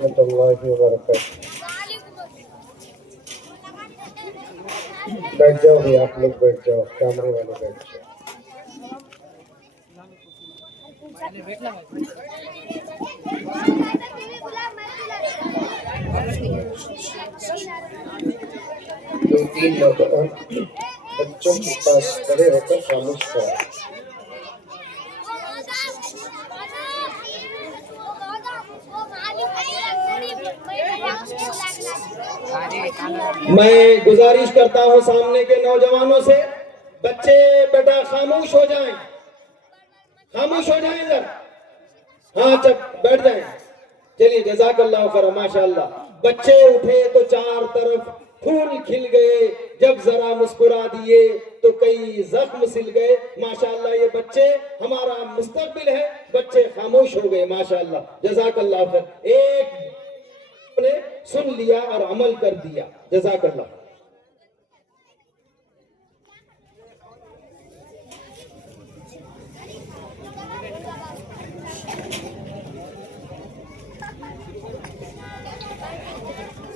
ورحمۃ اللہ وبرکاتہ۔ بیٹھ جاؤ بھی، آپ لوگ بیٹھ جاؤ، کیمرے والے بیٹھ جاؤ۔ دو تین مرتبہ بچوں کے پاس کھڑے ہو کر خاموش کرا۔ میں گزارش کرتا ہوں سامنے کے نوجوانوں سے، بچے بیٹا خاموش ہو جائیں، خاموش ہو جائیں ذرا۔ ہاں چپ بیٹھ جائیں۔ چلیے جزاک اللہ خیر، ماشاءاللہ۔ بچے اٹھے تو چار طرف پھول کھل گئے، جب ذرا مسکرا دیے تو کئی زخم سل گئے۔ ماشاءاللہ یہ بچے ہمارا مستقبل ہے، بچے خاموش ہو گئے، ماشاءاللہ جزاک اللہ خیر۔ ایک نے سن لیا اور عمل کر دیا، جزاک اللہ۔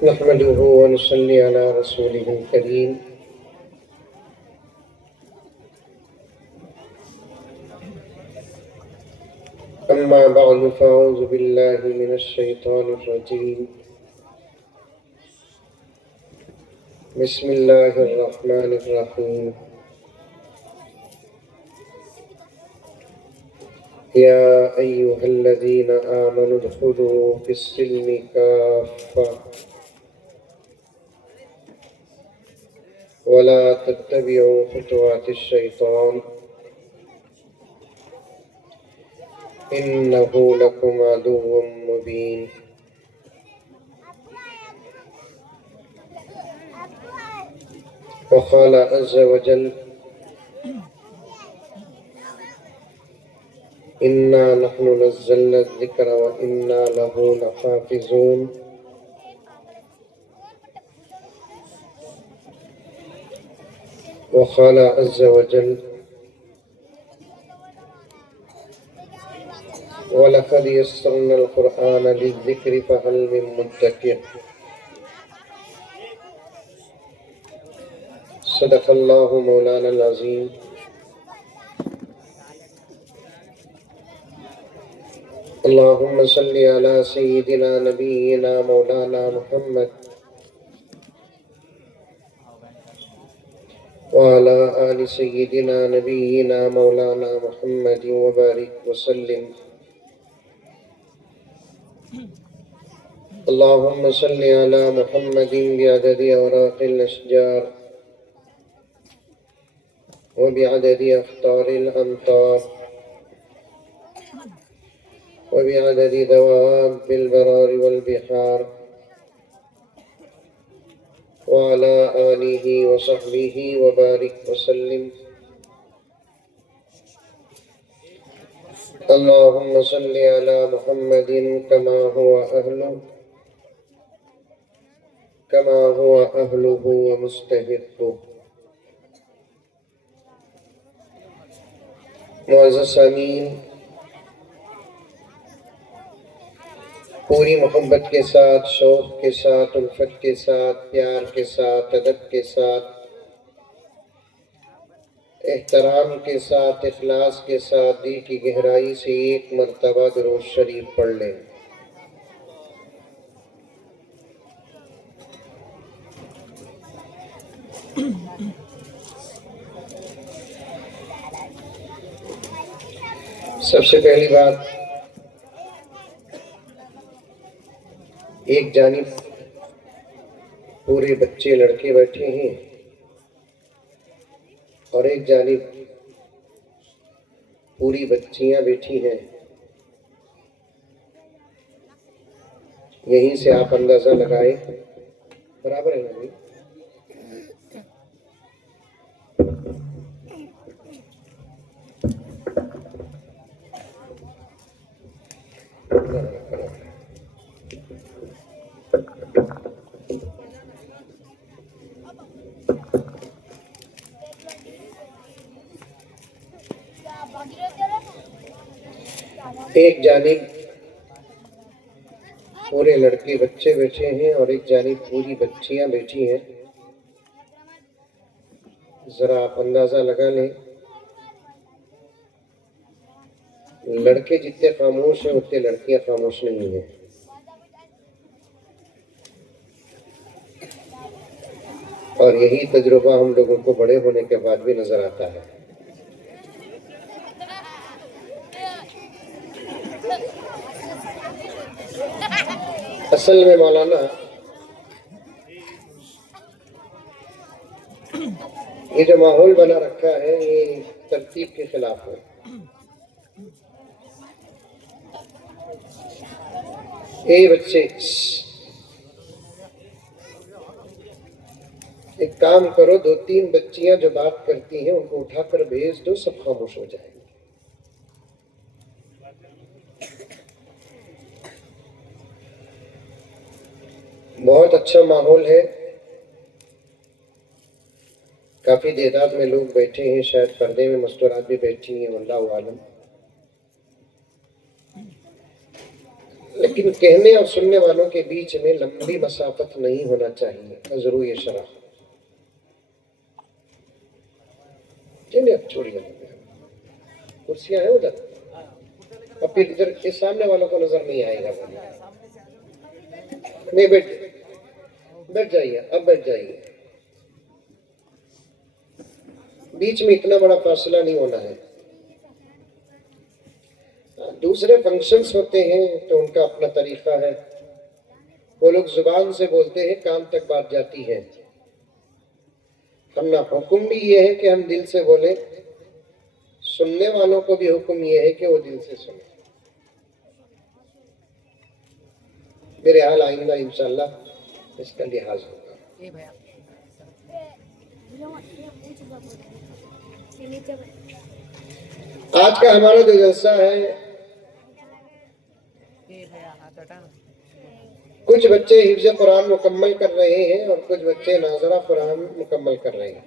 نحمده ونصلي على رسوله الكريم، أما بعد فأعوذ بالله من الشيطان الرجيم، بسم الله الرحمن الرحيم، يا أيها الذين آمنوا ادخلوا في السلم كافة ولا تتبعوا خطوات الشيطان إنه لكم عدو مبين۔ وقال عز وجل إنا نحن نزلنا الذكر وإنا له لحافظون۔ وقال عز وجل وَلَقَدْ يَسَّرْنَا الْقُرْآنَ لِلذِّكْرِ فَهَلْ مِن مُّدَّكِرٍ۔ صدق اللہ مولانا العظیم۔ اللہم صلی علی سیدنا نبینا مولانا محمد وعلى آل سيدنا نبينا مولانا محمد وبارك وسلم۔ اللهم صل على محمد بعدد أوراق الأشجار وبعدد أخطار الأمطار وبعدد دواب البرار والبحار وعلى آله وصحبه وبارك وسلم۔ اللهم صل على محمد كما هو أهله ومستحقه۔ معزز سامعین، پوری محبت کے ساتھ، شوق کے ساتھ، الفت کے ساتھ، پیار کے ساتھ، ادب کے ساتھ، احترام کے ساتھ، اخلاص کے ساتھ، دل کی گہرائی سے ایک مرتبہ درود شریف پڑھ لیں۔ سب سے پہلی بات، ایک جانب پورے بچے لڑکے بیٹھے ہیں اور ایک جانب پوری بچیاں بیٹھی ہیں۔ یہیں سے آپ اندازہ لگائیں، برابر ہے نا بھائی؟ ایک جانب پورے لڑکے بچے بیٹھے ہیں اور ایک جانب پوری بچیاں بیٹھی ہیں. ذرا آپ اندازہ لگا لیں لڑکے جتنے خاموش ہیں اتنے لڑکیاں خاموش نہیں ہیں. اور یہی تجربہ ہم لوگوں کو بڑے ہونے کے بعد بھی نظر آتا ہے. اصل میں مولانا یہ جو ماحول بنا رکھا ہے یہ ترتیب کے خلاف ہے. اے بچے ایک کام کرو 2-3 بچیاں جو بات کرتی ہیں ان کو اٹھا کر بھیج دو سب خاموش ہو جائیں گے. بہت اچھا ماحول ہے. کافی تعداد میں لوگ بیٹھے ہیں شاید پردے میں مستورات بھی بیٹھی ہیں واللہ عالم. لیکن کہنے اور سننے والوں کے بیچ میں لمبی مسافت نہیں ہونا چاہیے. حضرو یہ شرح چلیے اب چھوڑیے کرسیاں ہیں ادھر اور پھر ادھر کے سامنے والوں کو نظر نہیں آئے گا. نہیں بیٹھ جائیے اب بیٹھ جائیے. بیچ میں اتنا بڑا فاصلہ نہیں ہونا ہے. دوسرے فنکشنز ہوتے ہیں تو ان کا اپنا طریقہ ہے. وہ لوگ زبان سے بولتے ہیں کان تک بات جاتی ہے. ہم نہ حکم بھی یہ ہے کہ ہم دل سے بولیں سننے والوں کو بھی حکم یہ ہے کہ وہ دل سے سنیں. میرے حال آئندہ انشاءاللہ اس کا لحاظ ہوگا. آج کا ہمارا جو جلسہ ہے کچھ بچے حفظ قرآن مکمل کر رہے ہیں اور کچھ بچے ناظرہ قرآن مکمل کر رہے ہیں.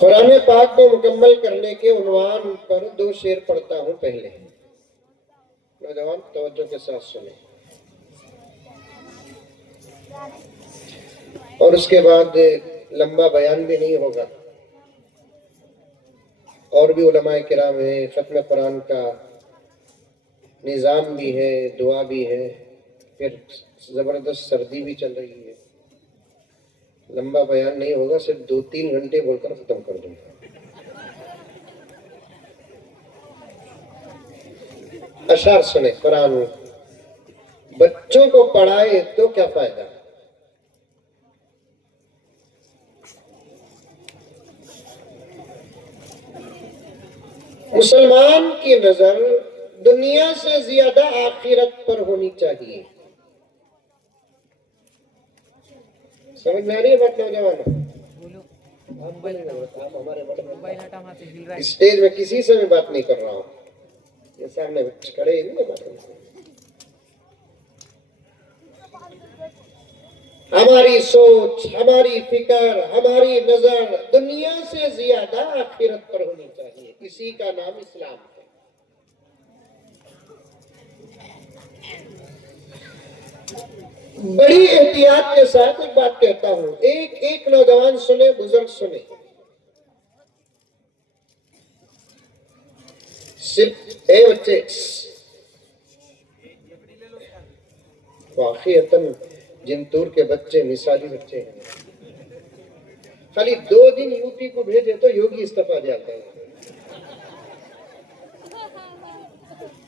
قرآن پاک کو مکمل کرنے کے عنوان پر 2 شعر پڑھتا ہوں. پہلے نوجوان توجہ کے ساتھ سنیں اور اس کے بعد لمبا بیان بھی نہیں ہوگا. اور بھی علماء کرام ہیں. ختم قرآن کا نظام بھی ہے دعا بھی ہے. پھر زبردست سردی بھی چل رہی ہے. لمبا بیان نہیں ہوگا صرف 2-3 گھنٹے بول کر ختم کر دوں گا. اشعار سنیں. قرآن بچوں کو پڑھائے تو کیا فائدہ. مسلمان کی نظر دنیا سے زیادہ آخرت پر ہونی چاہیے. سمجھ میں آ رہی ہے بات نوجوانوں؟ اسٹیج میں کسی سے بھی بات نہیں کر رہا ہوں. یہ سامنے کھڑے ہی نہیں بات. ہماری سوچ ہماری فکر ہماری نظر دنیا سے زیادہ آخرت پر ہونی چاہیے. اسی کا نام اسلام ہے. بڑی احتیاط کے ساتھ ایک بات کہتا ہوں. ایک نوجوان سنے بزرگ سنے. صرف اے بچے واقعیتاً جنتور کے بچے مثالی بچے ہیں. خالی 2 دن یو پی کو بھیجے تو یوگی استعفیٰ جاتا ہے.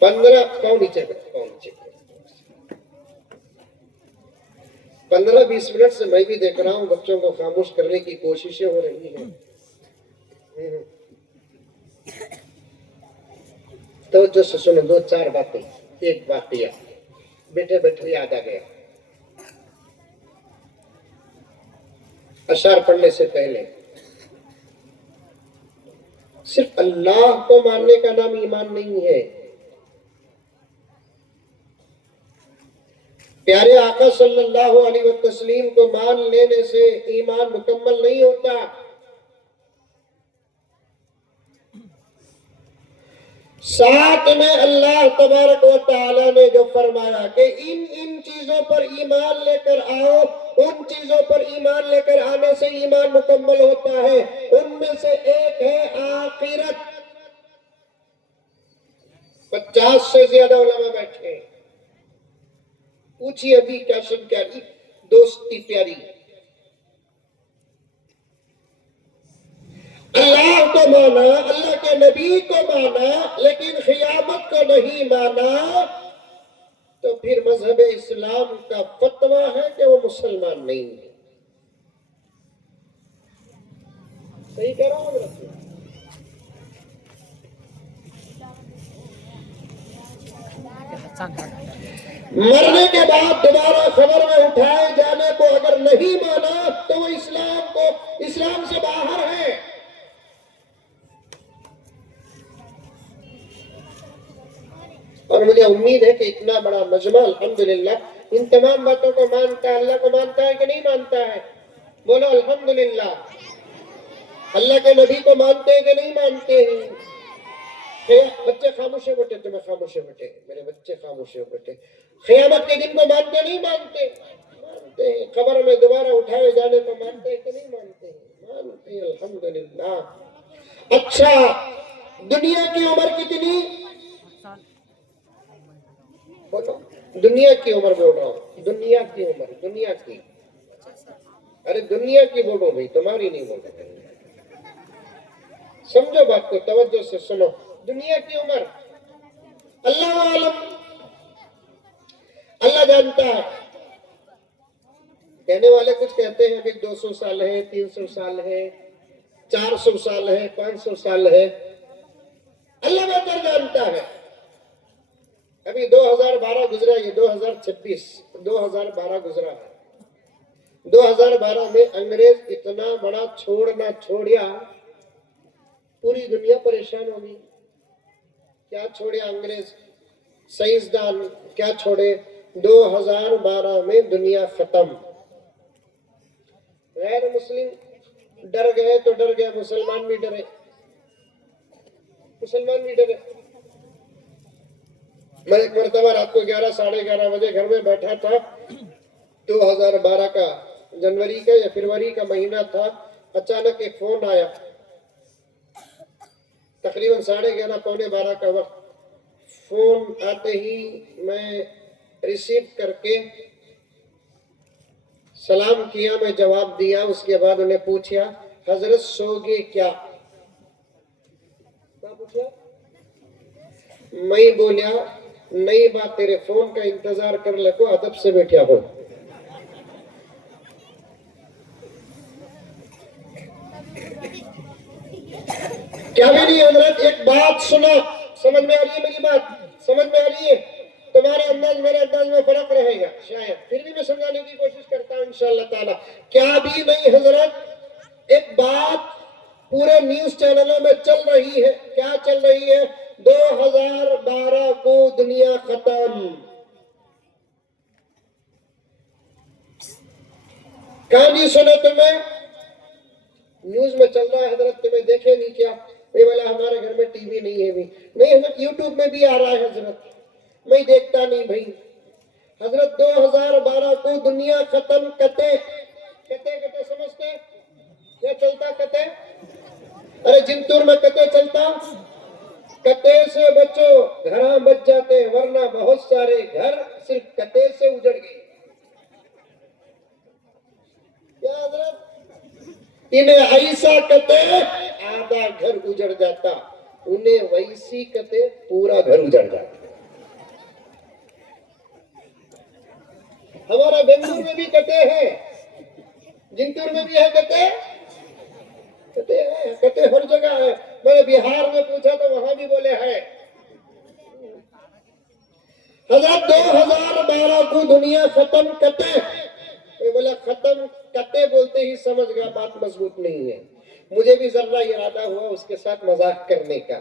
15-20 منٹ سے میں بھی دیکھ رہا ہوں بچوں کو خاموش کرنے کی کوششیں ہو رہی ہیں. تو جو سنو 2-4 باتیں. ایک بات بیٹھے بیٹھے یاد آ گیا. اشعار پڑھنے سے پہلے صرف اللہ کو ماننے کا نام ایمان نہیں ہے. پیارے آقا صلی اللہ علیہ وسلم کو مان لینے سے ایمان مکمل نہیں ہوتا. ساتھ میں اللہ تبارک و تعالی نے جو فرمایا کہ ان چیزوں پر ایمان لے کر آؤ، ان چیزوں پر ایمان لے کر آنے سے ایمان مکمل ہوتا ہے، ان میں سے ایک ہے آخرت۔ 50 سے زیادہ علماء بیٹھے ہیں، پوچھیے ابھی کیا سن کیا رہی دوستی پیاری۔ اللہ کو مانا، اللہ کے نبی کو مانا، لیکن قیامت کو نہیں مانا، تو پھر مذہب اسلام کا فتویٰ ہے کہ وہ مسلمان نہیں ہے۔ صحیح کہہ رہا ہوں حضرت؟ مرنے کے بعد دوبارہ خبر میں اٹھائے جانے کو اگر نہیں مانا تو وہ اسلام سے باہر ہے۔ اور مجھے امید ہے کہ اتنا بڑا مجمع الحمدللہ ان تمام باتوں کو مانتا ہے۔ اللہ کو مانتا ہے کہ نہیں مانتا ہے؟ بولو الحمدللہ۔ اللہ کے نبی کو مانتے ہیں کہ نہیں مانتے ہیں؟ بچے خاموش ہے بیٹے، تمہیں خاموش ہے بیٹے، میرے بچے خاموش ہے بیٹے۔ قیامت کے دن کو مانتے نہیں مانتے؟ مانتے ہیں۔ قبر میں دوبارہ اٹھائے جانے کو مانتے ہیں کہ نہیں مانتے ہیں؟ مانتے ہیں الحمدللہ۔ اچھا، دنیا کی عمر کتنی؟ بولو، دنیا کی عمر بول رہا ہوں، دنیا کی عمر، دنیا کی، ارے دنیا کی بولو بھائی، تمہاری نہیں بول رہے۔ سمجھو بات کو، توجہ سے سنو۔ دنیا کی عمر اللہ عالم، اللہ جانتا ہے۔ کہنے والے کچھ کہتے ہیں کہ 200 سال ہے، 300 سال ہے، 400 سال ہے، 500 سال ہے، اللہ بہتر جانتا ہے۔ ابھی 2012 گزرا، یہ 2012 گزرا ہے۔ 2012 میں انگریز اتنا بڑا چھوڑنا چھوڑیا، پوری دنیا پریشان ہوگی۔ کیا چھوڑے انگریز؟ سائنسدان کیا چھوڑے؟ 2012 میں دنیا ختم۔ غیر مسلم ڈر گئے تو ڈر گئے، مسلمان بھی ڈرے، مسلمان بھی ڈرے۔ میں ایک مرتبہ رات کو 11 ساڑھے 11 بجے گھر میں بیٹھا تھا، 2012 کا جنوری کا یا فروری کا مہینہ تھا، اچانک ایک فون آیا، تقریباً 11:30 پونے 12 کا وقت۔ فون آتے ہی میں ریسیو کر کے سلام کیا، میں جواب دیا، اس کے بعد انہیں پوچھا حضرت سو گے کیا؟ پوچھا، میں بولیا نہیں بات، تیرے فون کا انتظار کر لگو، ادب سے بیٹھا ہو۔ کیا بھی نہیں حضرت، ایک بات سنا، سمجھ میں آ رہی ہے میری بات؟ سمجھ میں آ رہی ہے؟ تمہارے انداز میرے انداز میں فرق رہے گا شاید، پھر بھی میں سمجھانے کی کوشش کرتا ہوں انشاءاللہ تعالی۔ کیا بھی نہیں حضرت، ایک بات پورے نیوز چینلوں میں چل رہی ہے، کیا چل رہی ہے؟ 2012 کو دنیا ختم۔ کہانی سنو تمہیں، نیوز میں چل رہا ہے حضرت، تمہیں دیکھے نہیں کیا؟ بولا ہمارے گھر میں ٹی وی نہیں ہے بھی نہیں حضرت، یوٹیوب میں بھی آ رہا ہے حضرت، میں دیکھتا نہیں بھائی۔ حضرت 2012 کو دنیا ختم، کتے سمجھتے کیا چلتا کتے؟ ارے جنتور میں کتے چلتا، کتے سے بچو گھراں بچ جاتے، ورنہ بہت سارے گھر صرف کتے سے اجڑ گئے۔ کیا حضرت؟ انہیں ایسا کتے آدھا گھر اجڑ جاتا، انہیں ویسی کتے پورا گھر اجڑ جاتا۔ ہمارا بنگلور میں بھی کتے ہیں، جنتور میں بھی ہے کتے، کتے ہیں، کتے ہر جگہ ہے۔ میں نے بہار میں پوچھا تو وہاں بھی بولے ہے۔ حضرت 2012 کو دنیا ختم، کتے بولا ختم، کتے بولتے ہی سمجھ گیا بات مضبوط نہیں ہے۔ مجھے بھی ذرہ ارادہ ہوا اس کے ساتھ مذاق کرنے کا،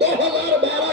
2012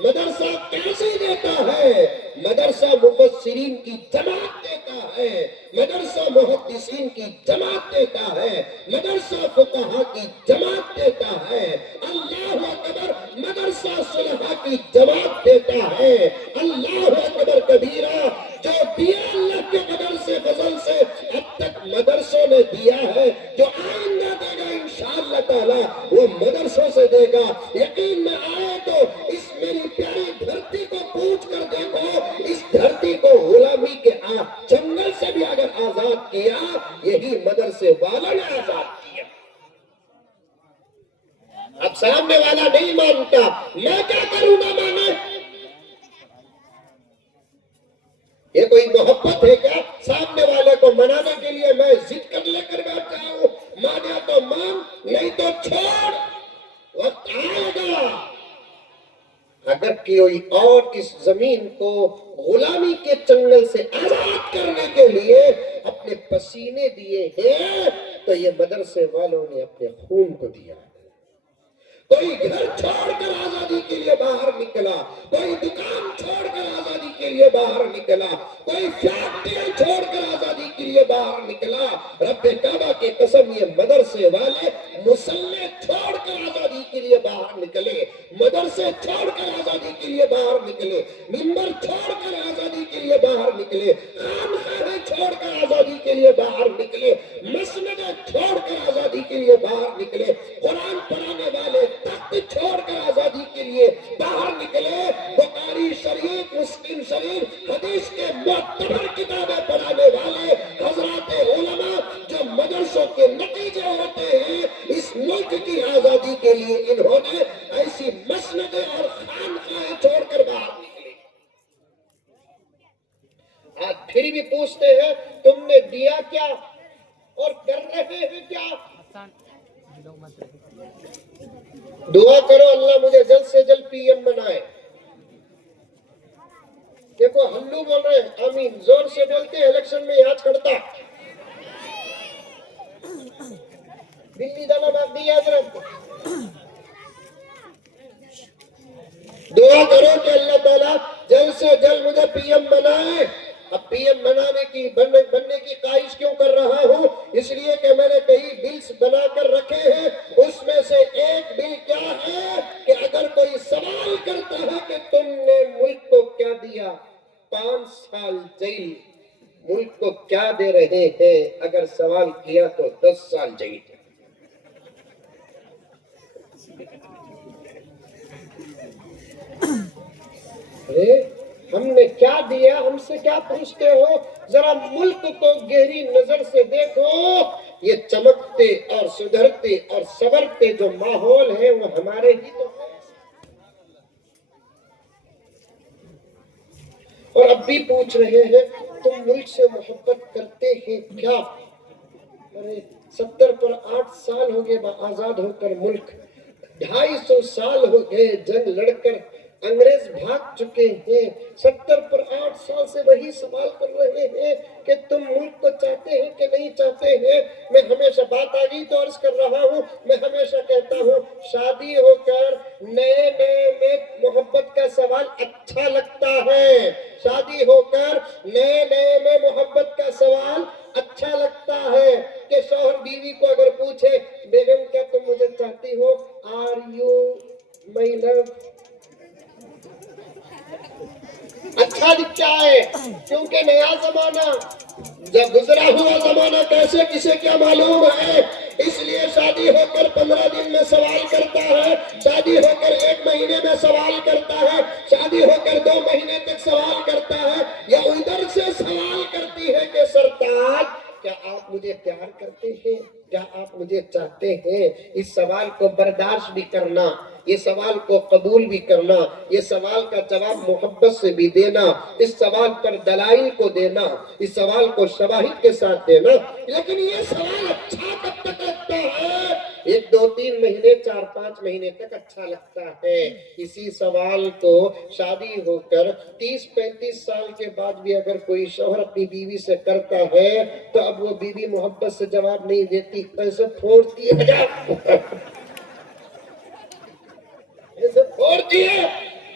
مدرسہ کیسے دیتا ہے؟ مدرسہ مفسرین کی جماعت دیتا ہے، مدرسہ محدثین کی جماعت دیتا ہے، مدرسہ فقہا کی جماعت دیتا ہے، اللہ اکبر، مدرسہ صلحاء کی جماعت دیتا ہے، اللہ اکبر کبیرہ۔ جو دیا اللہ کے قدر سے فضل سے اب تک مدرسوں نے دیا ہے، جو آئندہ دے گا انشاءاللہ تعالی وہ مدرسوں سے دے گا۔ یقین میں آئے تو اس میری پیاری دھرتی کو پوچھ کر دیکھو، اس دھرتی کو غلامی کے جنگل سے بھی اگر آزاد کیا، یہی مدرسے والوں نے آزاد کیا۔ اب سامنے والا نہیں مانتا، میں کیا کروں نہ مانے؟ یہ کوئی محبت ہے کیا؟ سامنے والے کو منانے کے لیے میں ضد کر لے کر بیٹھ جاؤں؟ مانا تو مان، نہیں تو چھوڑ، وقت آئے گا۔ اگر کوئی اور اس زمین کو غلامی کے چنگل سے آزاد کرنے کے لیے اپنے پسینے دیے ہیں تو یہ مدرسے والوں نے اپنے خون کو دیا۔ کوئی گھر چھوڑ کر آزادی کے لیے باہر نکلا، کوئی دکان چھوڑ کر آزادی کے لیے باہر نکلا، کوئی فیکٹری چھوڑ کر آزادی کے لیے باہر نکلا۔ رب کعبہ کی قسم یہ مدرسے والے مسلح چھوڑ کر آزادی کے لیے باہر نکلے، مدرسے چھوڑ کر آزادی کے لیے باہر نکلے، منبر چھوڑ کر آزادی کے لیے باہر نکلے، خانقاہیں چھوڑ کر آزادی کے لیے باہر نکلے، مسجدیں چھوڑ کر آزادی کے لیے باہر نکلے، قرآن پڑھانے والے تخت چھوڑ کر آزادی کے لیے باہر نکلے، بخاری شریف، مسلم شریف، حدیث کے معتبر کتابیں پڑھانے والے حضرات علماء جو مدرسوں کے نتیجے ہوتے ہیں، اس ملک کی آزادی کے لیے انہوں نے ایسی مسجدیں اور خانقاہیں چھوڑ کر باہر نکلے۔ آج پھر بھی پوچھتے ہیں تم نے دیا کیا اور کر رہے ہیں کیا؟ دعا کرو اللہ مجھے جلد سے جلد پی ایم بنائے۔ دیکھو ہلو بول رہے ہیں، آمین زور سے بولتے ہیں، الیکشن میں یاد کرتا دلی دانا باغ دی حضرت۔ دعا کرو کہ اللہ تعالیٰ جلد سے جلد مجھے پی ایم بنائے۔ اب پی ایم بننے کی خواہش کیوں کر رہا ہوں؟ اس لیے کہ میں نے کئی بلز بنا کر رکھے ہیں، اس میں سے ایک بل کیا ہے کہ اگر کوئی سوال کرتا ہے کہ تم نے ملک کو کیا دیا، 5 سال جیل۔ ملک کو کیا دے رہے ہیں؟ اگر سوال کیا تو 10 سال جیل۔ ارے ہم نے کیا دیا؟ ہم سے کیا پوچھتے ہو؟ ذرا ملک کو گہری نظر سے دیکھو، یہ چمکتے اور سدھرتے اور سنورتے جو ماحول ہے وہ ہمارے ہی تو ہے۔ اور اب بھی پوچھ رہے ہیں تم ملک سے محبت کرتے ہیں کیا؟ ارے 70 پر 8 سال ہو گئے آزاد ہو کر ملک، 250 سال ہو گئے جنگ لڑ کر انگریز بھاگ چکے ہیں، 70 پر 8 سال سے وہی سوال کر رہے ہیں کہ تم ملک کو چاہتے ہیں کہ نہیں چاہتے ہیں۔ میں ہمیشہ بات آگئی تو عرض کر رہا ہوں، میں ہمیشہ کہتا ہوں شادی ہو کر نئے میں محبت کا سوال اچھا لگتا ہے، شادی ہو کر نئے میں محبت کا سوال اچھا لگتا ہے کہ شوہر بیوی کو اگر پوچھے بیگم کیا تم مجھے چاہتی ہو، آر یو مائی لو، اچھا دکھتا ہے کیونکہ نیا زمانہ، جب گزرا ہوا زمانہ کیسے کسے کیا معلوم ہے۔ اس لیے شادی ہو کر 15 دن میں سوال کرتا ہے، شادی ہو کر 1 مہینے میں سوال کرتا ہے، شادی ہو کر 2 مہینے تک سوال کرتا ہے، یا ادھر سے سوال کرتی ہے کہ سرتاج کیا آپ مجھے پیار کرتے ہیں، کیا آپ مجھے چاہتے ہیں؟ اس سوال کو برداشت بھی کرنا، یہ سوال کو قبول بھی کرنا، یہ سوال کا جواب محبت سے بھی دینا، اس سوال پر دلائل کو دینا، اس سوال کو شواہد کے ساتھ دینا۔ لیکن یہ سوال اچھا کب تک لگتا ہے؟ 1 2 3 مہینے 4 5 مہینے تک اچھا لگتا ہے۔ اسی سوال کو شادی ہو کر 30 35 سال کے بعد بھی اگر کوئی شوہر اپنی بیوی سے کرتا ہے تو اب وہ بیوی محبت سے جواب نہیں دیتی، ایسے پھوڑتی ہے، ایسے پھوڑتی ہے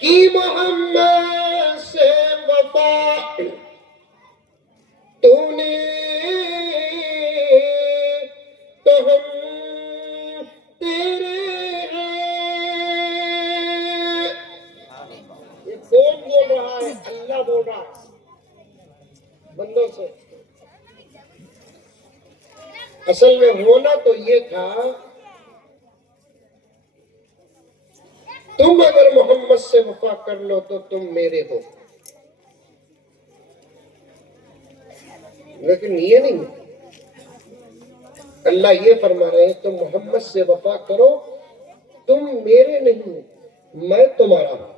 کی محمد سے وفا تو نے تو ہم تیرے ہیں. یہ کون بول رہا ہے؟ اللہ بول رہا ہے بندوں سے. اصل میں ہونا تو یہ تھا، تم اگر محمد سے وفا کر لو تو تم میرے ہو، لیکن یہ نہیں. اللہ یہ فرما رہے ہیں تم محمد سے وفا کرو، تم میرے نہیں میں تمہارا ہوں.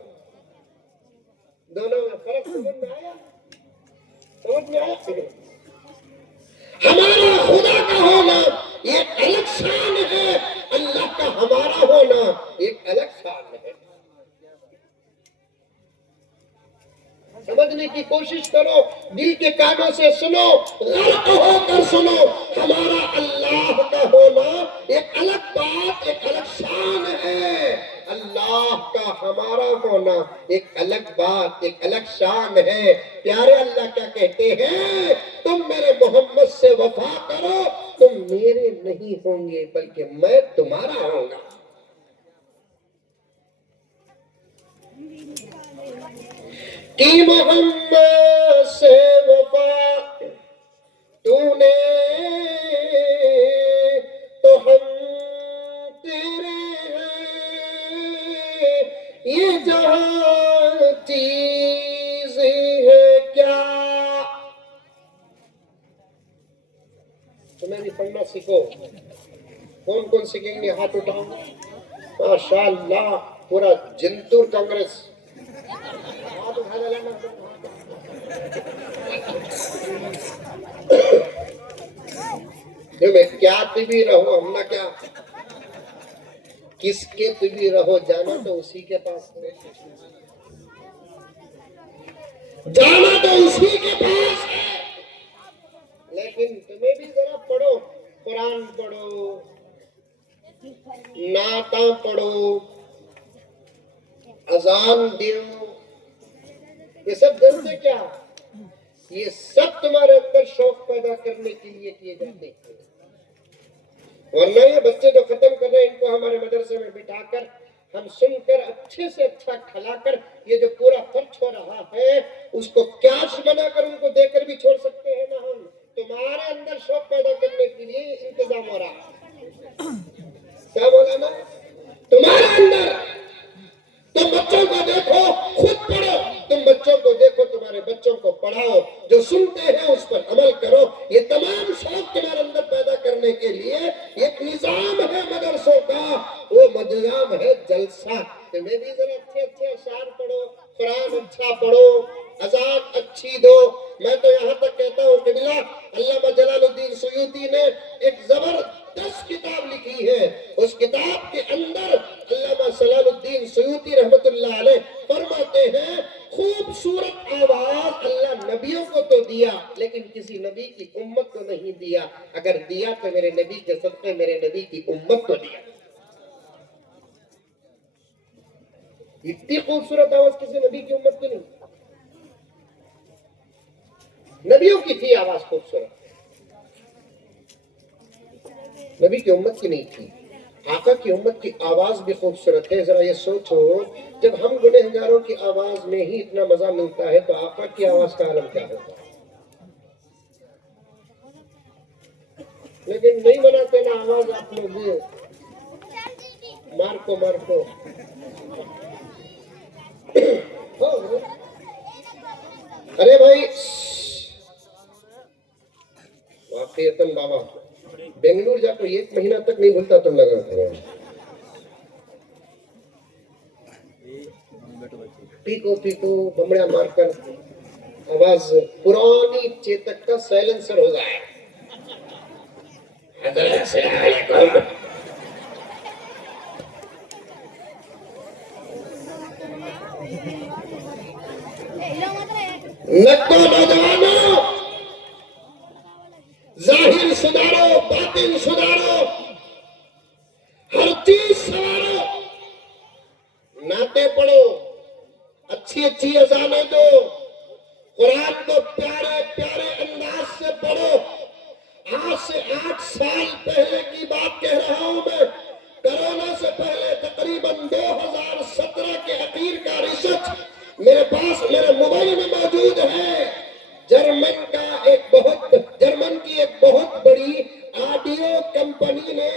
دونوں میں فرق سمجھ میں آیا؟ سمجھ میں آیا؟ ہمارا خدا کا ہونا یہ الگ شان ہے، اللہ کا ہمارا ہونا ایک الگ شان ہے. سمجھنے کی کوشش کرو، دل کے کانوں سے سنو، غرق ہو کر سنو. ہمارا اللہ کا ہونا ایک الگ بات، ایک الگ شان ہے. اللہ کا ہمارا ہونا ایک الگ بات، ایک الگ شان ہے. پیارے اللہ کیا کہتے ہیں؟ تم میرے محمد سے وفا کرو، تم میرے نہیں ہوں گے بلکہ میں تمہارا ہوں گا. کی محمد سے وفا تو نے تو ہم تیرے ہیں. یہ جہاں چیز ہے کیا. تمہیں بھی پڑھنا سیکھو. کون کون سیکھیں گے؟ ہاتھ اٹھاؤ. ماشاء اللہ پورا جنتور کانگریس. کیا طبی رہو، ہم نہ کیا کس کے طبی رہو، جانا تو اسی کے پاس ہے. جانا تو اسی کے پاس ہے. لیکن تمہیں بھی ذرا پڑھو، قرآن پڑھو، نعتاں پڑھو، اذان دیو. یہ سب جانتے کیا؟ یہ سب تمہارے اندر شوق پیدا کرنے کے لیے کیے جاتے ہیں. ورنہ یہ بچے جو ختم کر رہے ہیں، ان کو ہمارے مدرسے میں بٹھا کر ہم سن کر اچھے سے اچھا کھلا کر یہ جو پورا خرچ ہو رہا ہے اس کو کیش بنا کر ان کو دے کر بھی چھوڑ سکتے ہیں نا. ہم تمہارے اندر شوق پیدا کرنے کے لیے انتظام ہو رہا ہے. کیا بولا نا؟ تمہارے اندر. تم بچوں کو دیکھو، خود پڑھو. تم بچوں کو دیکھو، تمہارے بچوں کو پڑھاؤ. جو سنتے ہیں اس پر عمل کرو. یہ تمام شوق تمہارے اندر پیدا کرنے کے لیے ایک نظام ہے مدرسوں کا. وہ نظام ہے جلسہ. تمہیں بھی ذرا اچھے اچھے اشعار پڑھو، قرآن اچھا پڑھو، اذان اچھی دو. میں تو یہاں تک کہتا ہوں کہ بلا علامہ جلال الدین سیوطی نے ایک زبردست کتاب لکھی ہے. اس کتاب کے اندر علامہ جلال الدین سیوطی رحمت اللہ علیہ فرماتے ہیں خوبصورت آواز اللہ نبیوں کو تو دیا لیکن کسی نبی کی امت کو نہیں دیا. اگر دیا تو میرے نبی کے صدقے میرے نبی کی امت کو دیا. اتنی خوبصورت آواز کسی نبی کی امت کی نہیں. نبیوں کی تھی آواز خوبصورت، نبی کی امت کی نہیں تھی. آقا کی امت کی آواز بھی خوبصورت ہے. ذرا یہ سوچو، جب ہم گنہگاروں کی آواز میں ہی اتنا مزہ ملتا ہے تو آقا کی آواز کا عالم کیا ہوتا ہے. لیکن نہیں بناتے نا آواز آپ لوگ. مارکو ارے بھائی واقعیتاً بابا بنگلور جا کوئی 1 مہینہ تک نہیں بھولتا تم لگا تھا. پیکو بمڑیا مار کر آواز پرانی چیتک کا سائلنسر ہو گیا ہے. نوجوانوں ظاہر سدھارو، باطن سدھارو، ہر چیز سنوارو. نعتیں پڑھو، بات کہہ رہا ہوں میں، کرونا سے پہلے تقریباً 2017 کے اخیر کا ریسرچ میرے پاس میرے موبائل میں موجود ہے۔ جرمن کی ایک بہت بڑی آڈیو کمپنی نے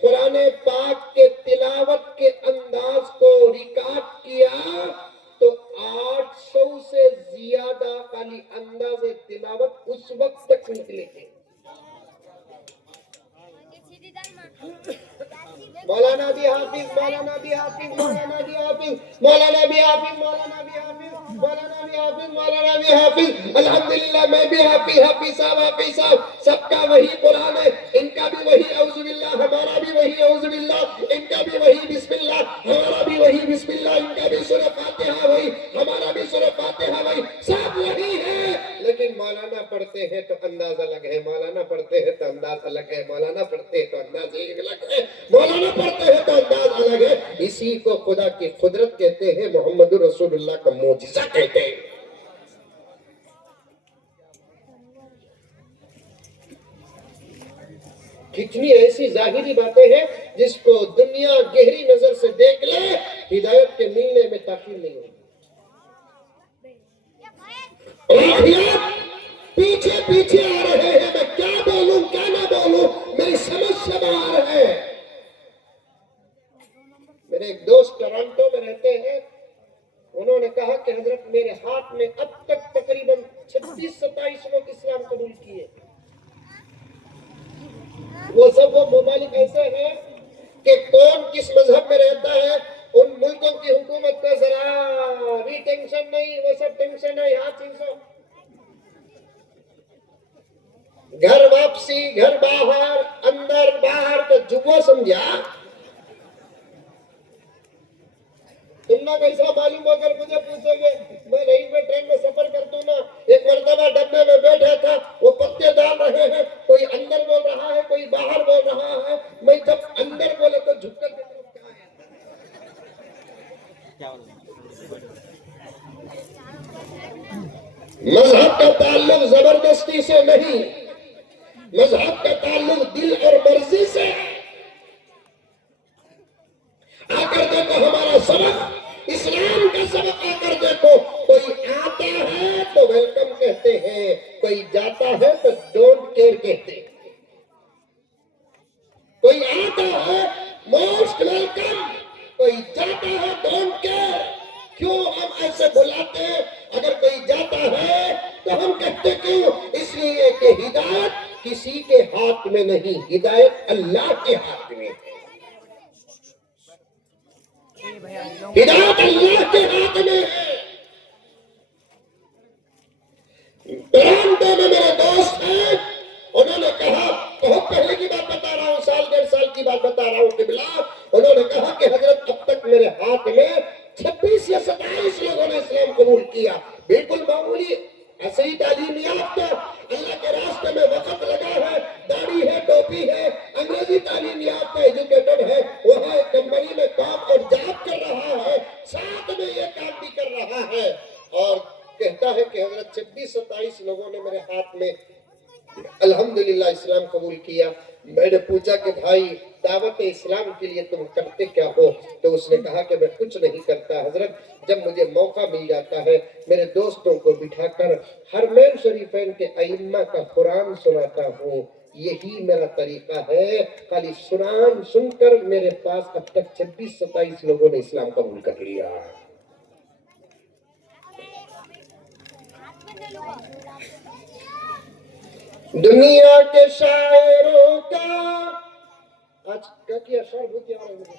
قرآن پاک کے تلاوت کے انداز کو ریکارڈ کیا تو 800 سے زیادہ خالی انداز تلاوت اس وقت تک نکلے تھے۔ مولانا بھی حافظ، مولانا بھی حافظ، مولانا بھی حافظ، مولانا بھی حافظ، مولانا بھی حافظ، مولانا بھی حافظ، مولانا بھی حافظ۔ الحمدللہ میں بھی حافظ صاحب سب کا وہی قرآن ہے، ان کا بھی وہی اعوذ باللہ، ہمارا بھی وہی اعوذ باللہ، ان کا بھی وہی بسم اللہ، ہمارا بھی وہی بسم اللہ، ان کا بھی سورہ فاتحہ وہی، ہمارا بھی سورہ فاتحہ وہی، سب وہی ہے۔ لیکن مولانا پڑھتے ہیں تو انداز الگ ہے، مولانا پڑھتے ہیں تو انداز الگ ہے، مولانا پڑھتے ہیں تو انداز الگ ہے، مولانا پڑھتے ہیں تو انداز الگ ہے۔ اسی کو خدا کی قدرت کہتے ہیں، محمد رسول اللہ کا معجزہ کہتے ہیں۔ کتنی ایسی ظاہری باتیں ہیں جس کو دنیا گہری نظر سے دیکھ لے، ہدایت کے ملنے میں تاخیر نہیں ہوگی۔ پیچھے پیچھے آ رہے ہیں، میں کیا بولوں کیا نہ بولوں، میری سمجھ سے باہر ہے۔ میرے ایک دوست ٹورنٹو میں رہتے ہیں، انہوں نے کہا کہ حضرت میرے ہاتھ میں اب تک تقریباً 26-27 لوگ اسلام قبول کیے۔ وہ ممالک ایسے ہیں کہ کون کس مذہب میں رہتا ہے ان ملکوں کی حکومت کو ذرا بھی ٹینشن نہیں، وہ سب ٹینشن ہے یہاں چیزوں، گھر واپسی، گھر باہر، اندر باہر تو جوا سمجھا۔ تم نہ کیسا معلوم اگر مجھے پوچھو گے، میں ریلوے ٹرین میں سفر کرتا ہوں نا، ایک مرتبہ ڈبے میں بیٹھا تھا، وہ پتے ڈال رہے ہیں، کوئی اندر بول رہا ہے کوئی باہر بول رہا ہے، میں جب اندر بولے تو جھک کر دیکھ رہا ہوں۔ مذہب کا تعلق زبردستی سے نہیں، مذہب کا تعلق دل اور مرضی سے۔ آ کر دیکھو ہمارا سبق، اسلام کا سبق آ کر دیکھو، کوئی آتا ہے تو ویلکم کہتے ہیں، کوئی جاتا ہے تو ڈونٹ کیئر کہتے ہیں۔ کوئی آتا ہے موسٹ ویلکم، کوئی جاتا ہے ڈونٹ کیئر۔ کیوں ہم ایسے بلاتے ہیں؟ اگر کوئی جاتا ہے تو ہم کہتے کیوں؟ اس لیے کہ ہدایت کسی کے ہاتھ میں نہیں، ہدایت اللہ کے ہاتھ میں ہے۔ ہدایت اللہ کے ہاتھ میں ہے۔ ٹورنٹو میں میرے دوست ہیں، انہوں نے کہا، بہت پہلے کی بات بتا رہا ہوں، 1.5 سال کی بات بتا رہا ہوں قبلہ، انہوں نے کہا کہ حضرت اب تک میرے ہاتھ میں 26 یا 27 لوگوں نے اسلام قبول کیا، بالکل معمولی عصری تعلیم یافتہ، اللہ کے راستے میں وقت لگا ہے، داڑھی ہے، ٹوپی ہے، انگریزی تعلیم یافتہ ایجوکیٹڈ ہے، وہاں ایک کمپنی میں کام اور جاب کر رہا ہے، ساتھ میں یہ کام بھی کر رہا ہے، اور کہتا ہے کہ حضرت 26-27 لوگوں نے میرے ہاتھ میں الحمدللہ اسلام قبول کیا۔ میں نے پوچھا کہ بھائی دعوت اسلام کے لیے تم کرتے کیا ہو؟ تو اس نے کہا کہ میں کچھ نہیں کرتا حضرت، جب مجھے موقع مل جاتا ہے میرے دوستوں کو بٹھا کر حرمین شریفین کے ائمہ کا قرآن سناتا ہوں، یہی میرا طریقہ ہے۔ خالی قرآن سن کر میرے پاس اب تک 26-27 لوگوں نے اسلام قبول کر لیا۔ دنیا کے شاعروں کا آج کیا اشعار بہت یاد ہے مجھے۔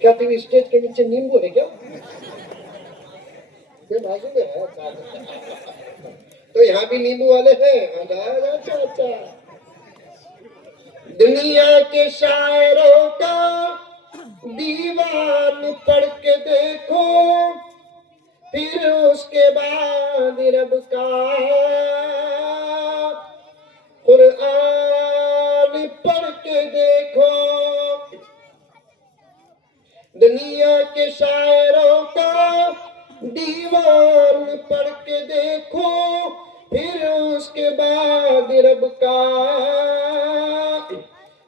کیا تم اسٹیج کے نیچے نیمبو ہے کیا؟ بازو میں ہے تو یہاں بھی نیمبو والے ہیں۔ اچھا دنیا کے شاعروں کا دیوان پڑھ کے دیکھو، پھر اس کے بعد رب کا قرآن پڑھ کے دیکھو۔ دنیا کے شاعروں کا دیوان پڑھ کے دیکھو، پھر اس کے بعد رب کا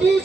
30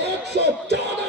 114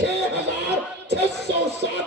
6607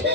6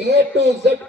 A to Z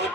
8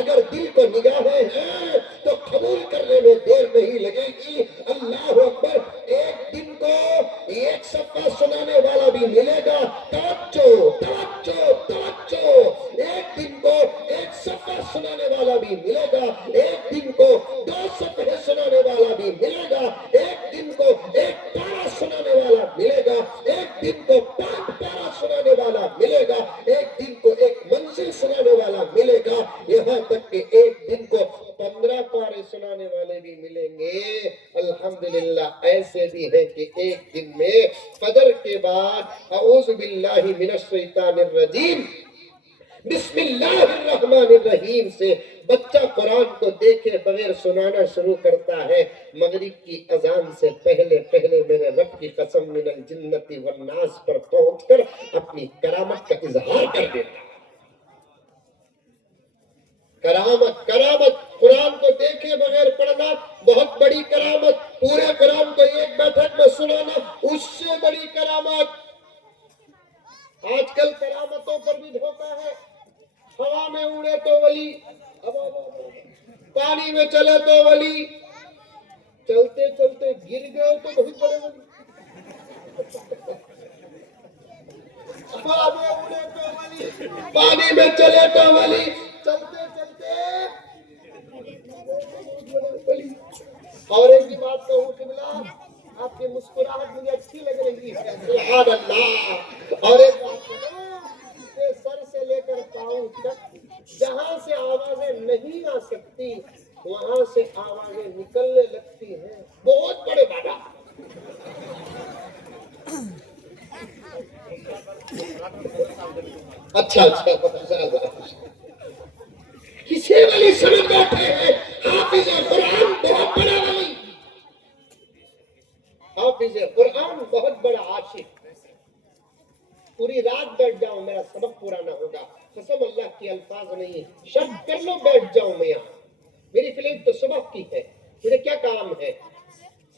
اگر دل کو نگاہیں ہیں تو قبول کرنے میں دیر نہیں لگے گی. اللہ اکبر. ایک دن کو ایک صفحہ سنانے والا بھی ملے گا. توجہ توجہ توجہ. ایک دن کو ایک صفحہ سنانے والا بھی ملے گا. ایک دن کو 2 صفحے سنانے والا بھی ملے گا. ایک دن کو ایک پارا سنانے والا ملے گا. ایک دن کو 5 پارا سنانے والا ملے گا. ایک دن کو ایک منزل سنانے والا ملے گا. یہاں تک کہ ایک دن کو 15 پارے سنانے والے بھی ملیں گے. الحمدللہ ایسے بھی ہے کہ ایک دن میں فجر کے بعد اعوذ باللہ من الشیطان الرجیم بسم اللہ الرحمن الرحیم سے بچہ قرآن کو دیکھے بغیر سنانا شروع کرتا ہے. مغرب کی اذان سے پہلے پہلے میرے رب کی قسم من الجنت والناس پر پہنچ کر اپنی کرامت کا اظہار کر دیتا. کرامت کرامت. قرآن کو دیکھے بغیر پڑھنا بہت بڑی کرامت. پورے قرآن کو ایک بیٹھک میں سنانا اس سے بڑی کرامت. آج کل کرامتوں پر بھی دھوکہ ہے. ہوا میں اڑے تو ولی, پانی میں چلے تو ولی, چلتے چلتے گر گئے تو بہت بڑے ولی. ہوا میں اڑے تو ولی, پانی میں چلے تو ولی, چلتے چلتے ولی. اور ایک بھی بات کہوں قبلہ, آپ کی مسکراہٹ مجھے اچھی لگ رہی ہے. سبحان اللہ. اور ایک بات کہوں کہ سر سے لے کر پاؤں تک جہاں سے آوازیں نہیں آ سکتی وہاں سے آوازیں نکلنے لگتی ہیں. بہت بڑے بابا. اچھا کسی ولی سمجھ بیٹھے ہیں حافظ قرآن بہت بڑا ولی, حافظ قرآن بہت بڑا عاشق. پوری رات بیٹھ جاؤں میرا سبق پورا نہ ہوگا. قسم اللہ کی الفاظ نہیں, شرط کر لو بیٹھ جاؤں میں یہاں. میری فلم تو سبق کی ہے, مجھے کیا کام ہے.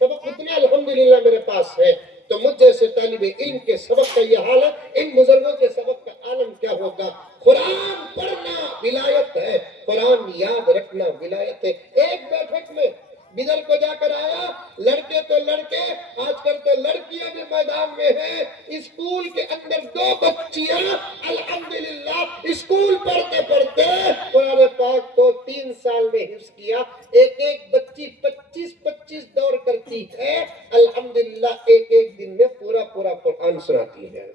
سبق اتنا الحمدللہ میرے پاس ہے. تو مجھ جیسے طالب علم کے سبق کا یہ حال ہے, ان بزرگوں کے سبق کا عالم کیا ہوگا. قرآن پڑھنا ولایت ہے, قرآن یاد رکھنا ولایت ہے. ایک بیٹھک میں بدر کو جا کر آیا, لڑکے تو لڑکے, آج کل تو لڑکیاں بھی میدان میں ہیں. اسکول کے اندر 2 بچیاں الحمدللہ اسکول پڑھتے پڑھتے قرآن پاک کو 3 سال میں حفظ کیا. ایک ایک بچی 25 دور کرتی ہے. الحمدللہ ایک ایک دن میں پورا قرآن سناتی ہے.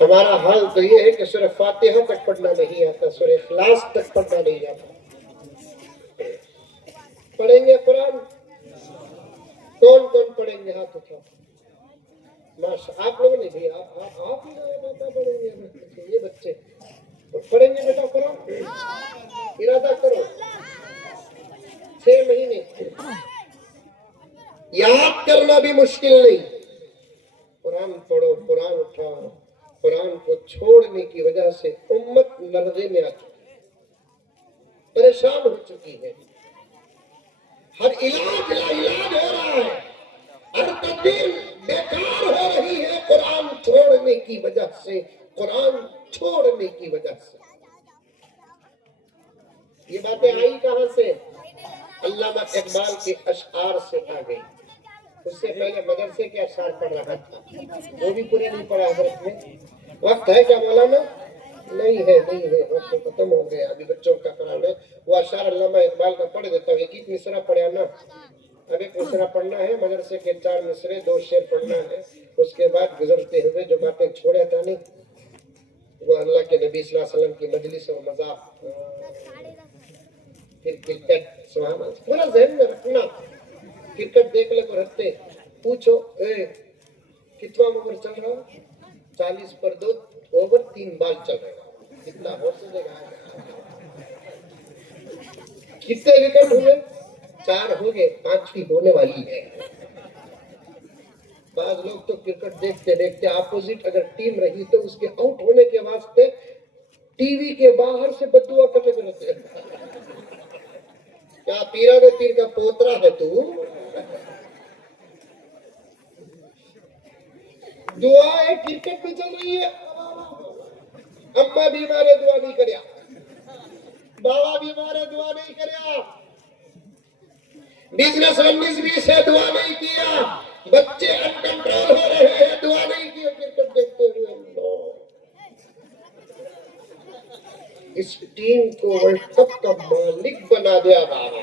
ہمارا حال تو یہ ہے کہ سورہ فاتحہ تک پڑھنا نہیں آتا, سورہ اخلاص تک پڑھنا نہیں آتا. پڑھیں گے قرآن؟ کون پڑھیں گے؟ ہاتھ اٹھاؤ. ماشاء آپ لوگوں نے بھی, آپ ہی پڑھیں گے. یہ بچے پڑھیں گے بیٹا قرآن, ارادہ کرو. 6 مہینے یاد کرنا بھی مشکل نہیں. قرآن پڑھو, قرآن اٹھاؤ. قرآن کو چھوڑنے کی وجہ سے امت لرزے میں آ چکی ہے, پریشان ہو چکی ہے. ہر علاج لاعلاج ہو رہا ہے, ہر تدبیر بیکار ہو رہی ہے قرآن چھوڑنے کی وجہ سے. قرآن چھوڑنے کی وجہ سے. یہ باتیں آئی کہاں سے؟ علامہ اقبال کے اشعار سے آ گئی. اس سے پہلے مدرسے کے اشعار پڑھ رہا تھا, وہ بھی پورے نہیں پڑھا حضرت میں. وقت ہے کیا مولانا؟ نہیں ہے, وقت ختم ہو گیا. ابھی بچوں کا قرآن ہے, وہ اشعار علامہ اقبال کا پڑھ دیتا ہوں. ایک مصرع پڑھا نا, اب ایک مصرع پڑھنا ہے. مدرسے کے 4 مصرے 2 شعر پڑھنا ہے. اس کے بعد گزرتے ہوئے جو باتیں چھوڑے تھا نہیں, وہ اللہ کے نبی صلی اللہ علیہ وسلم کی مجلس اور مذاق, پھر کرکٹ. سبحان اللہ, پورا ذہن میں رکھنا. کرکٹ دیکھ لے کو رکھتے, پوچھو کتنا اوور چل رہا؟ 40 پر 2 اوور 3 بال چل رہا. کتنا ہو سکے گا؟ کتنے وکٹ ہوئے؟ 4 ہو گئے, 5ویں ہونے والی ہے. بعض لوگ تو کرکٹ دیکھتے دیکھتے اپوزٹ اگر ٹیم رہی تو اس کے آؤٹ ہونے کے واسطے ٹی وی کے باہر سے بددعا کرنے کو رہتے ہیں. کیا پیرا میں پیر کا پوترا ہے تو؟ دعائیں کرکٹ بھی چل رہی ہے. اما بیمار ہے دعا نہیں کریا, بابا بیمار ہے دعا نہیں کریا, بزنس ونس بھی سے دعا نہیں کیا, بچے ان کنٹرول ہو رہے ہیں دعا نہیں کیا کرکٹ دیکھتے ہوئے. اس ٹیم کو ورلڈ کپ کا مالک بنا دیا بابا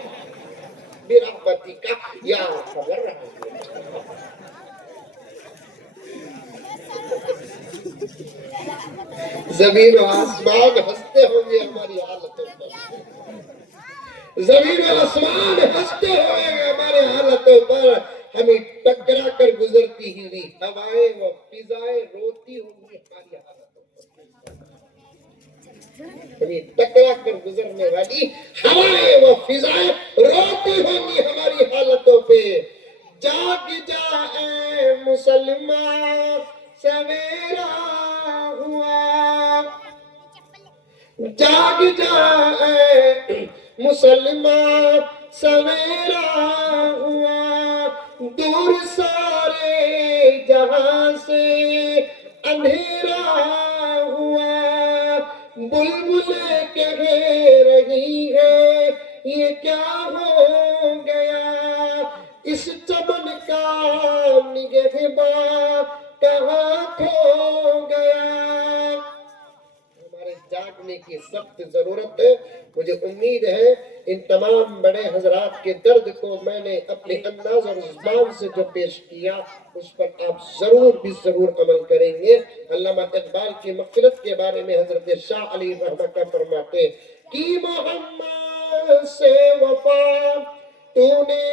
برحمتی کا یا خبر رہا. زمین و آسمان ہنستے ہوں گے ہماری حالتوں پر, زمین و آسمان ہنستے ہوئے گے ہمارے حالتوں پر. ہمیں ٹکرا کر گزرتی ہوئی ہوائیں و فضائیں روتی ہوں گی ہماری حالتوں پر. ہمیں ٹکرا کر گزرنے والی ہوائیں و فضائیں روتی ہوں گی ہماری حالتوں پہ. جاگ جا اے مسلمان سویرا ہوا, جاگ جا اے مسلمان سویرا ہوا, دور سارے جہاں سے اندھیرا ہوا. بلبلیں کہہ رہی ہے یہ کیا ہو گیا, اس چمن کا نگہباں کہاں کھو گیا. ہمارے جاگنے کی سخت ضرورت ہے. مجھے امید ہے ان تمام بڑے حضرات کے درد کو میں نے اپنے انداز اور زبان سے جو پیش کیا اس پر آپ ضرور بھی ضرور عمل کریں گے. علامہ اقبال کی مغفرت کے بارے میں حضرت شاہ علی رحمہ کا فرماتے ہیں کہ محمد سے وفا تو نے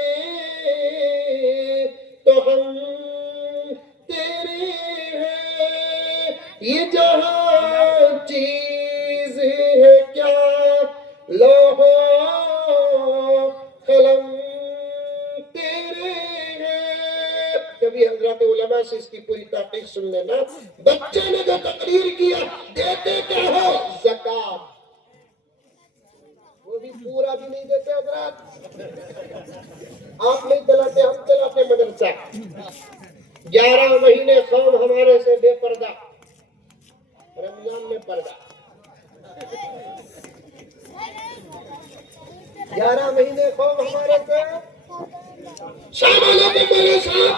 تو ہم تیرے ہیں, یہ جہاں چیز ہے کیا لوح و قلم تیرے ہیں. کبھی حضرات علماء سے اس کی پوری تحقیق سن لینا. بچے نے جو تقریر کیا دیتے کیا ہو زکات, وہ بھی پورا بھی نہیں دیتے حضرات. آپ نہیں چلاتے ہم چلاتے مدرسہ. 11 مہینے قوم ہمارے سے بے پردہ, رمضان میں پردہ. 11 مہینے قوم ہمارے سے. السلام علیکم مولوی صاحب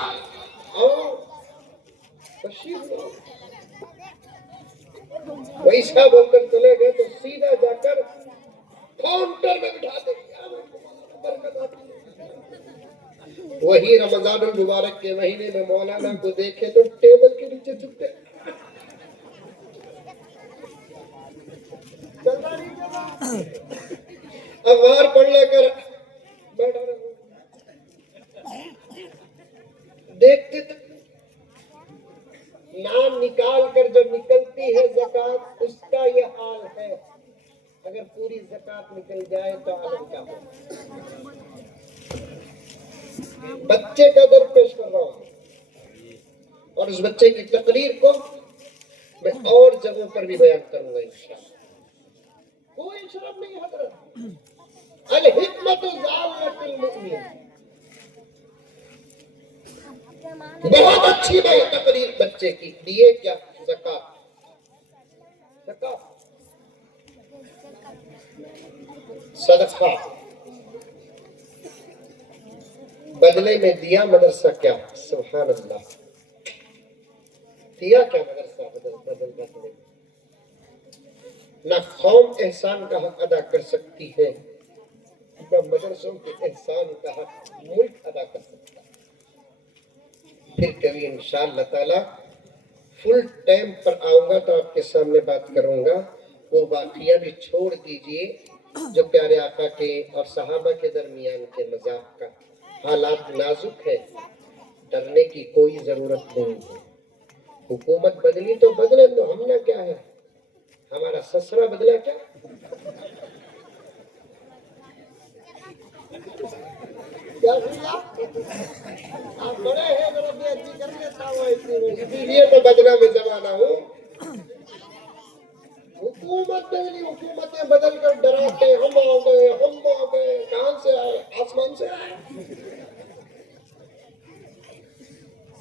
آؤ تشریف لاؤ. ویسا بول کر چلے گئے تو سیدھا جا کر کاؤنٹر میں بٹھا دیں گے. وہی رمضان المبارک کے مہینے میں مولانا کو دیکھے تو ٹیبل کے نیچے چھپتے. اخبار پڑھ لے کر بیٹھا رہا, دیکھتے تک نام نکال کر جو نکلتی ہے زکات اس کا یہ حال ہے. اگر پوری زکات نکل جائے تو عالم کیا ہو. بچے کا در پیش کر رہا ہوں اور اس بچے کی تقریر کو میں اور جگہوں پر بھی بیان کروں گا انشاءاللہ. کوئی شرم نہیں حضرت. الحکمت ضالۃ المؤمن. بہت اچھی تقریر بچے کی لیے کیا زکات. زکات صدقہ بدلے میں دیا مدرسہ کیا. سبحان اللہ. دیا کیا مدرسہ بدل میں. نہ قوم احسان کا حق ادا کر سکتی ہے نہ مدرسوں کے احسان کا حق ملک ادا کر سکتا ہے. پھر کبھی انشاءاللہ تعالی فل ٹائم پر آؤں گا تو آپ کے سامنے بات کروں گا. وہ واقعہ بھی چھوڑ دیجئے جو پیارے آقا کے اور صحابہ کے درمیان کے مذاق کا. حالات نازک ہے, ڈرنے کی کوئی ضرورت نہیں ہے. حکومت بدلی تو بدلے تو ہم نے کیا ہے, ہمارا سسرا بدلا کیا. آپ بڑے ہیں ذرا بے ادبی کر لیتا ہوں اسی لیے تو بدلا میں زمانہ ہوں. حکومت بدلی, حکومتیں بدل کر ڈراتے ہم آ گئے. کہاں سے آئے؟ آسمان سے آئے.